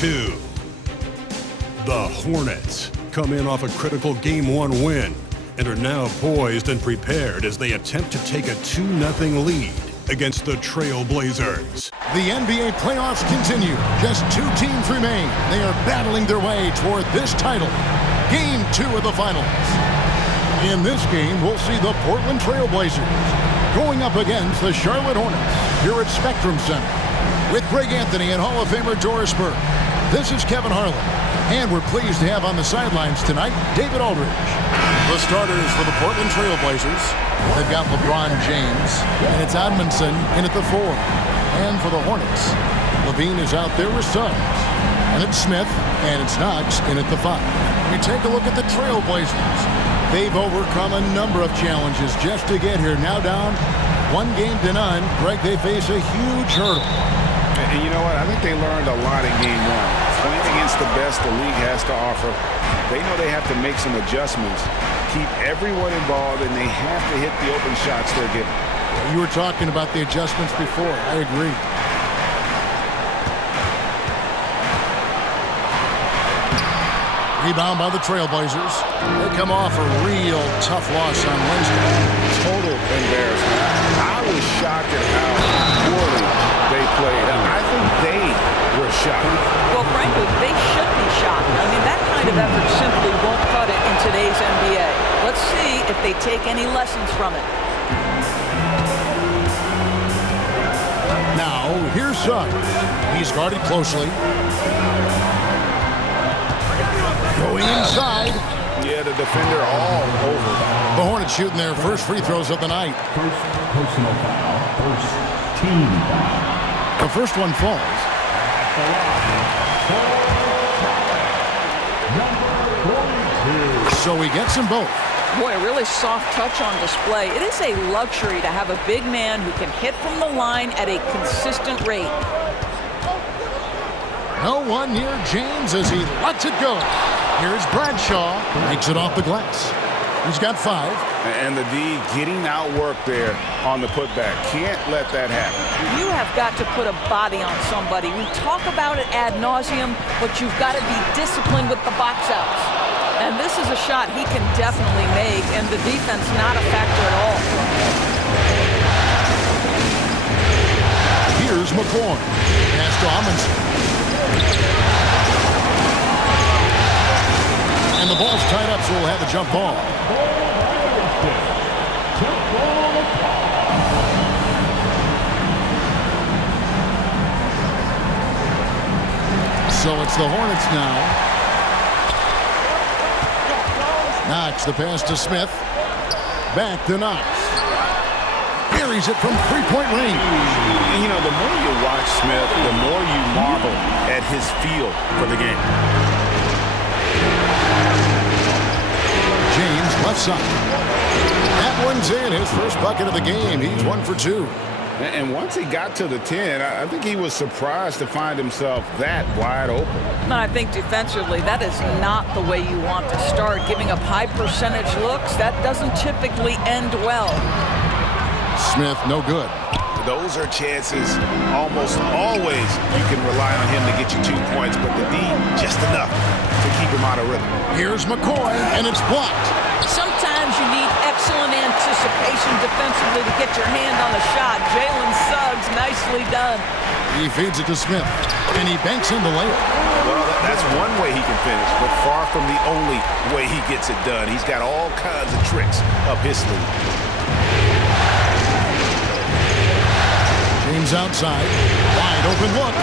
2. The Hornets come in off a critical Game 1 win and are now poised and prepared as they attempt to take a 2-0 lead against the Trail Blazers. The NBA playoffs continue. Just 2 teams remain. They are battling their way toward this title. Game 2 of the finals. In this game, we'll see the Portland Trail Blazers going up against the Charlotte Hornets here at Spectrum Center. With Greg Anthony and Hall of Famer Doris Burke, this is Kevin Harlan. And we're pleased to have on the sidelines tonight, David Aldridge. The starters for the Portland Trail Blazers, they've got LeBron James, and it's Edmondson in at the 4. And for the Hornets, Levine is out there with Suggs. And it's Smith, and it's Knox in at the 5. We take a look at the Trail Blazers. They've overcome a number of challenges just to get here. Now down 1-0. Greg, they face a huge hurdle. And you know what? I think they learned a lot in Game 1. Playing against the best the league has to offer, they know they have to make some adjustments, keep everyone involved, and they have to hit the open shots they're getting. You were talking about the adjustments before. I agree. Rebound by the Trailblazers. They come off a real tough loss on Wednesday. Total embarrassment. I was shocked at how poorly they played. I think they were shocked. Well, frankly, they should be shocked. I mean, that kind of effort simply won't cut it in today's NBA. Let's see if they take any lessons from it. Now, here's Suggs. He's guarded closely. Going inside. Yeah, the defender all over. The Hornets shooting their first free throws of the night. First personal foul. First team foul. The first one falls. So he gets them both. Boy, a really soft touch on display. It is a luxury to have a big man who can hit from the line at a consistent rate. No one near James as he lets it go. Here's Bradshaw. Makes it off the glass. He's got 5. And the D getting outworked there on the putback. Can't let that happen. You have got to put a body on somebody. We talk about it ad nauseum, but you've got to be disciplined with the box outs. And this is a shot he can definitely make, and the defense not a factor at all. Here's McCoy. Pass to Amundsen. And the ball's tied up, so we'll have a jump ball. So it's the Hornets now. Knox, the pass to Smith. Back to Knox. Buries it from three-point range. You know, the more you watch Smith, the more you marvel at his feel for the game. James left side. That one's in. His first bucket of the game. He's 1 for 2. And once he got to the 10, I think he was surprised to find himself that wide open. And I think defensively, that is not the way you want to start. Giving up high percentage looks, that doesn't typically end well. Smith, no good. Those are chances almost always you can rely on him to get you 2 points, but the D just enough to keep him out of rhythm. Here's McCoy, and it's blocked. Sometimes you need excellent anticipation defensively to get your hand on the shot. Jalen Suggs, nicely done. He feeds it to Smith, and he banks in the layup. Well, that's one way he can finish, but far from the only way he gets it done. He's got all kinds of tricks up his sleeve. James outside, wide open look,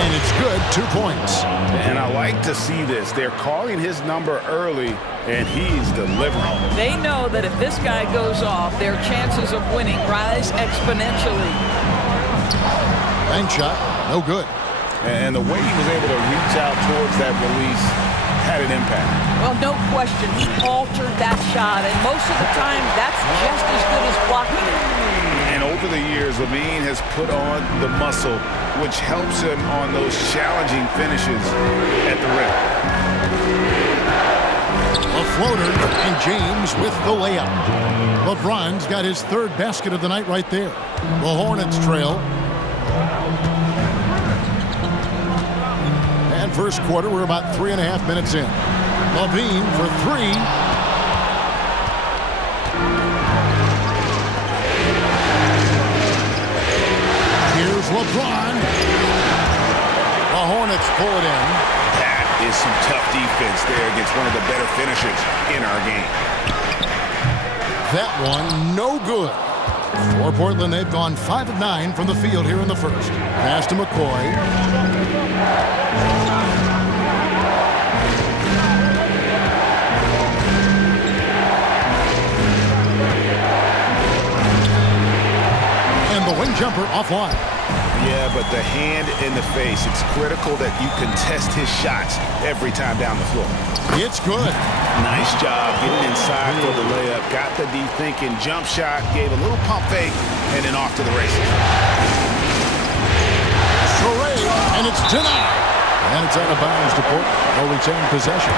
and it's good, 2 points. And I like to see this. They're calling his number early, and he's delivering. They know that if this guy goes off, their chances of winning rise exponentially. Bank shot, no good. And the way he was able to reach out towards that release had an impact. Well, no question, he altered that shot, and most of the time, that's just as good as blocking it. And over the years, Levine has put on the muscle, which helps him on those challenging finishes at the rim. A floater, and James with the layup. LeBron's got his 3rd basket of the night right there. The Hornets trail. And first quarter. We're about 3.5 minutes in. LaVine for three. Here's LeBron. The Hornets pull it in. That is some tough defense there against one of the better finishers in our game. That one, no good. For Portland, they've gone 5 of 9 from the field here in the first. Pass to McCoy. And the wing jumper offline. Yeah, but the hand in the face, it's critical that you contest his shots every time down the floor. It's good. Nice job getting inside for the layup. Got the deep thinking jump shot, gave a little pump fake, and then off to the races. Toure, and it's denied. And it's out of bounds to Portland. They'll retain possession.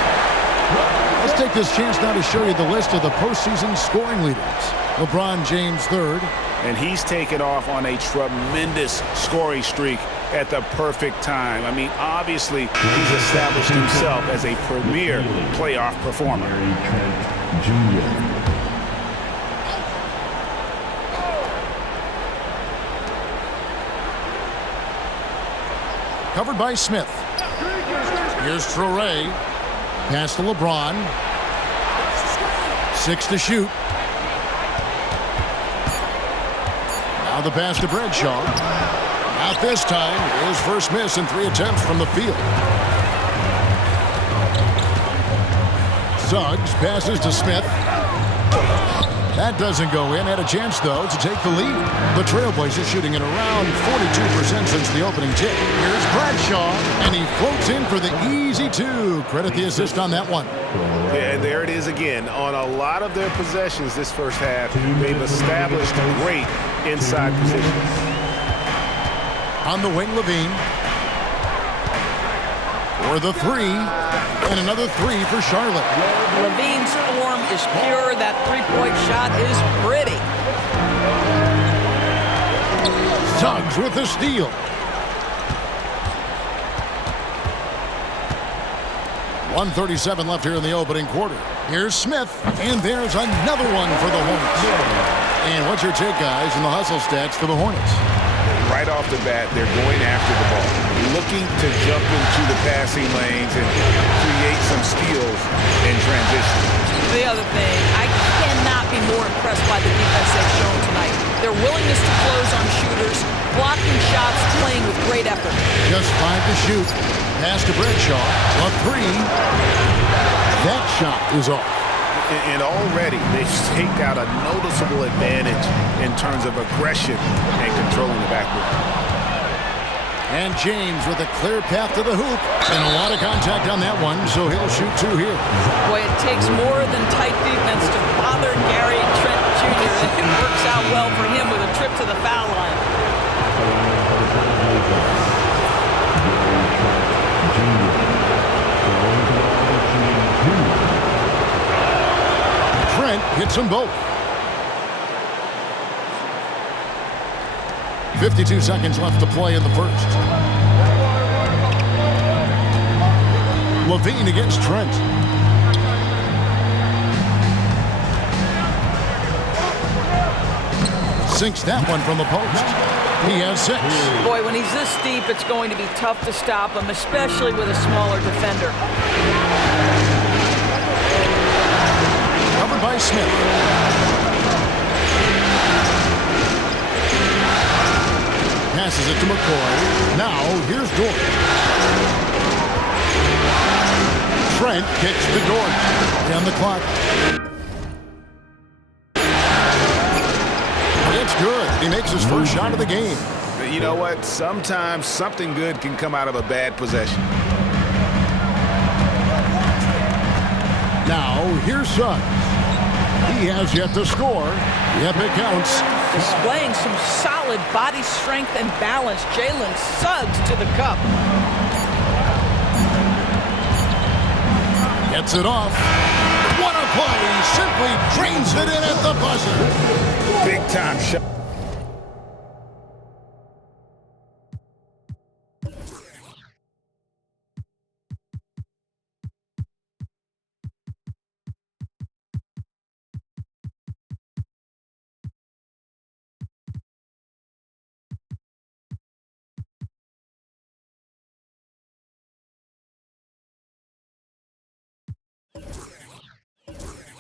Let's take this chance now to show you the list of the postseason scoring leaders. LeBron James third. And he's taken off on a tremendous scoring streak at the perfect time. I mean, obviously, he's established himself as a premier playoff performer. Jr. Covered by Smith. Here's Toure. Pass to LeBron. 6 to shoot. Now the pass to Bradshaw. Not this time. His first miss in 3 attempts from the field. Suggs passes to Smith. That doesn't go in. Had a chance, though, to take the lead. The Trailblazers shooting at around 42% since the opening tip. Here's Bradshaw, and he floats in for the easy 2. Credit the assist on that one. Yeah, and there it is again. On a lot of their possessions this first half, they've established great inside position. On the wing, LaVine. For the 3, and another 3 for Charlotte. LaVine's form is pure. That three-point shot is pretty. Suggs with the steal. 1:37 left here in the opening quarter. Here's Smith, and there's another one for the Hornets. And what's your take, guys, in the hustle stats for the Hornets? Right off the bat, they're going after the ball, looking to jump into the passing lanes and create some steals in transition. The other thing, I cannot be more impressed by the defense they've shown tonight. Their willingness to close on shooters, blocking shots, playing with great effort. Just 5 to shoot. Pass to Bradshaw. A 3. That shot is off. And already they've staked out a noticeable advantage in terms of aggression and controlling the backboard. And James with a clear path to the hoop. And a lot of contact on that one, so he'll shoot 2 here. Boy, it takes more than tight defense to bother Gary Trent Jr. It works out well for him with a trip to the foul line. Trent hits them both. 52 seconds left to play in the first. LaVine against Trent. Sinks that one from the post. He has 6. Boy, when he's this deep, it's going to be tough to stop him, especially with a smaller defender. Covered by Smith. Passes it to McCoy. Now, here's Dort. Trent kicks to Dort. On the clock. It's good. He makes his first shot of the game. You know what? Sometimes something good can come out of a bad possession. Now, here's Suggs. He has yet to score. Yep, it counts. Displaying some solid body strength and balance. Jalen Suggs to the cup. Gets it off. What a play. Simply drains it in at the buzzer. Big time shot.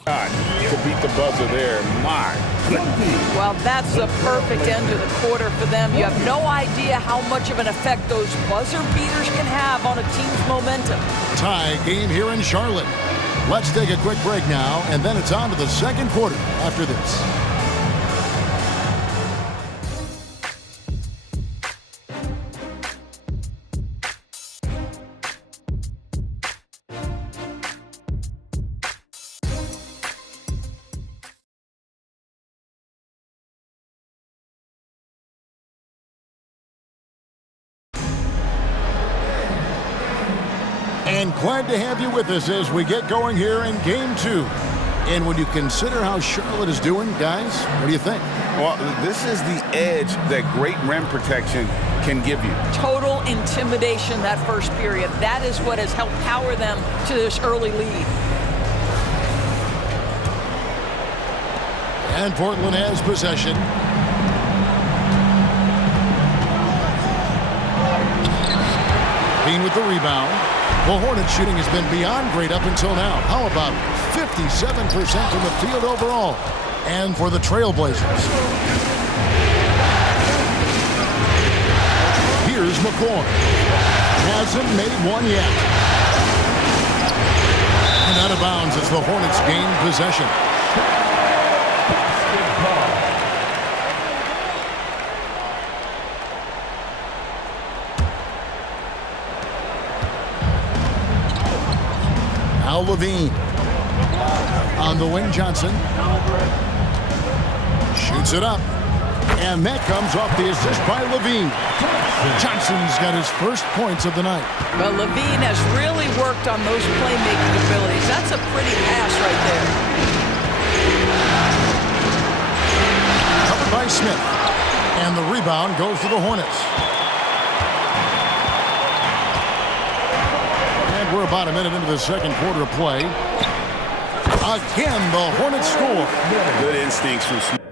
God, to beat the buzzer there. My goodness. Well, that's the perfect end to the quarter for them. You have no idea how much of an effect those buzzer beaters can have on a team's momentum. Tie game here in Charlotte. Let's take a quick break now, and then it's on to the second quarter after this. And glad to have you with us as we get going here in Game 2. And when you consider how Charlotte is doing, guys, what do you think? Well, this is the edge that great rim protection can give you. Total intimidation that first period. That is what has helped power them to this early lead. And Portland has possession. Bean with the rebound. Well, Hornets shooting has been beyond great up until now. How about 57% from the field overall? And for the Trailblazers. Here's McCoy. Hasn't made one yet. And out of bounds as the Hornets gain possession. Now Levine. On the wing, Johnson. Shoots it up. And that comes off the assist by Levine. Johnson's got his first points of the night. Well, Levine has really worked on those playmaking abilities. That's a pretty pass right there. Covered by Smith. And the rebound goes to the Hornets. And we're about a minute into the second quarter of play. Again, the Hornets score. Good instincts from Smith.